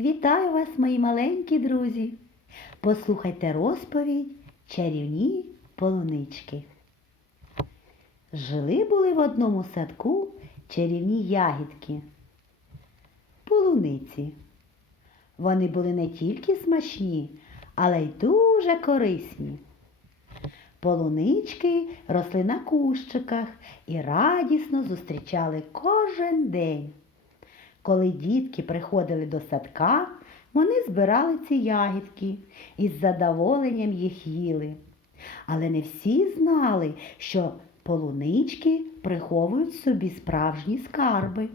Вітаю вас, мої маленькі друзі. Послухайте розповідь чарівні полунички. Жили були в одному садку чарівні ягідки. Полуниці. Вони були не тільки смачні, але й дуже корисні. Полунички росли на кущиках і радісно зустрічали кожен день. Коли дітки приходили до садка, вони збирали ці ягідки і з задоволенням їх їли. Але не всі знали, що полунички приховують собі справжні скарби.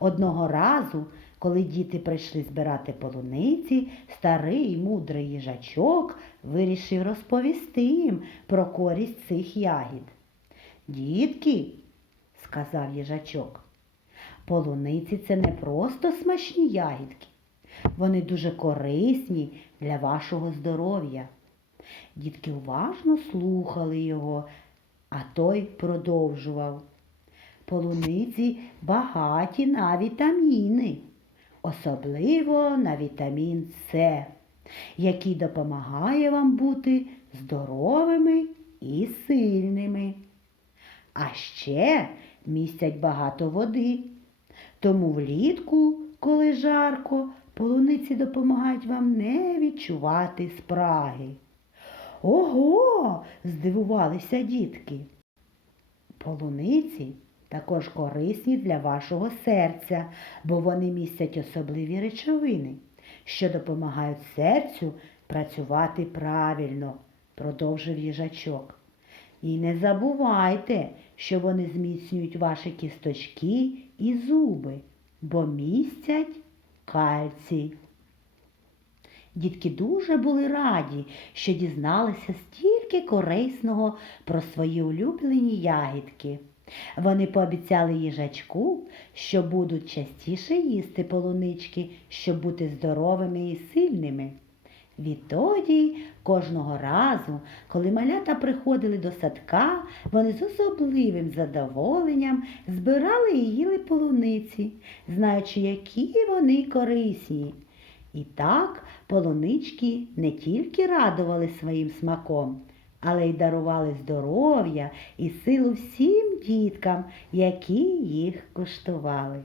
Одного разу, коли діти прийшли збирати полуниці, старий мудрий їжачок вирішив розповісти їм про користь цих ягід. Дітки, сказав їжачок, полуниці це не просто смачні ягідки. Вони дуже корисні для вашого здоров'я. Дітки уважно слухали його, а той продовжував. Полуниці багаті на вітаміни, особливо на вітамін С, який допомагає вам бути здоровими і сильними. А ще містять багато води. Тому влітку, коли жарко, полуниці допомагають вам не відчувати спраги. Ого, здивувалися дітки. Полуниці також корисні для вашого серця, бо вони містять особливі речовини, що допомагають серцю працювати правильно, продовжив їжачок. І не забувайте, що вони зміцнюють ваші кісточки і зуби, бо містять кальцій. Дітки дуже були раді, що дізналися стільки корисного про свої улюблені ягідки. Вони пообіцяли їжачку, що будуть частіше їсти полунички, щоб бути здоровими і сильними. Відтоді кожного разу, коли малята приходили до садка, вони з особливим задоволенням збирали і їли полуниці, знаючи, які вони корисні. І так полунички не тільки радували своїм смаком, але й дарували здоров'я і силу всім діткам, які їх куштували.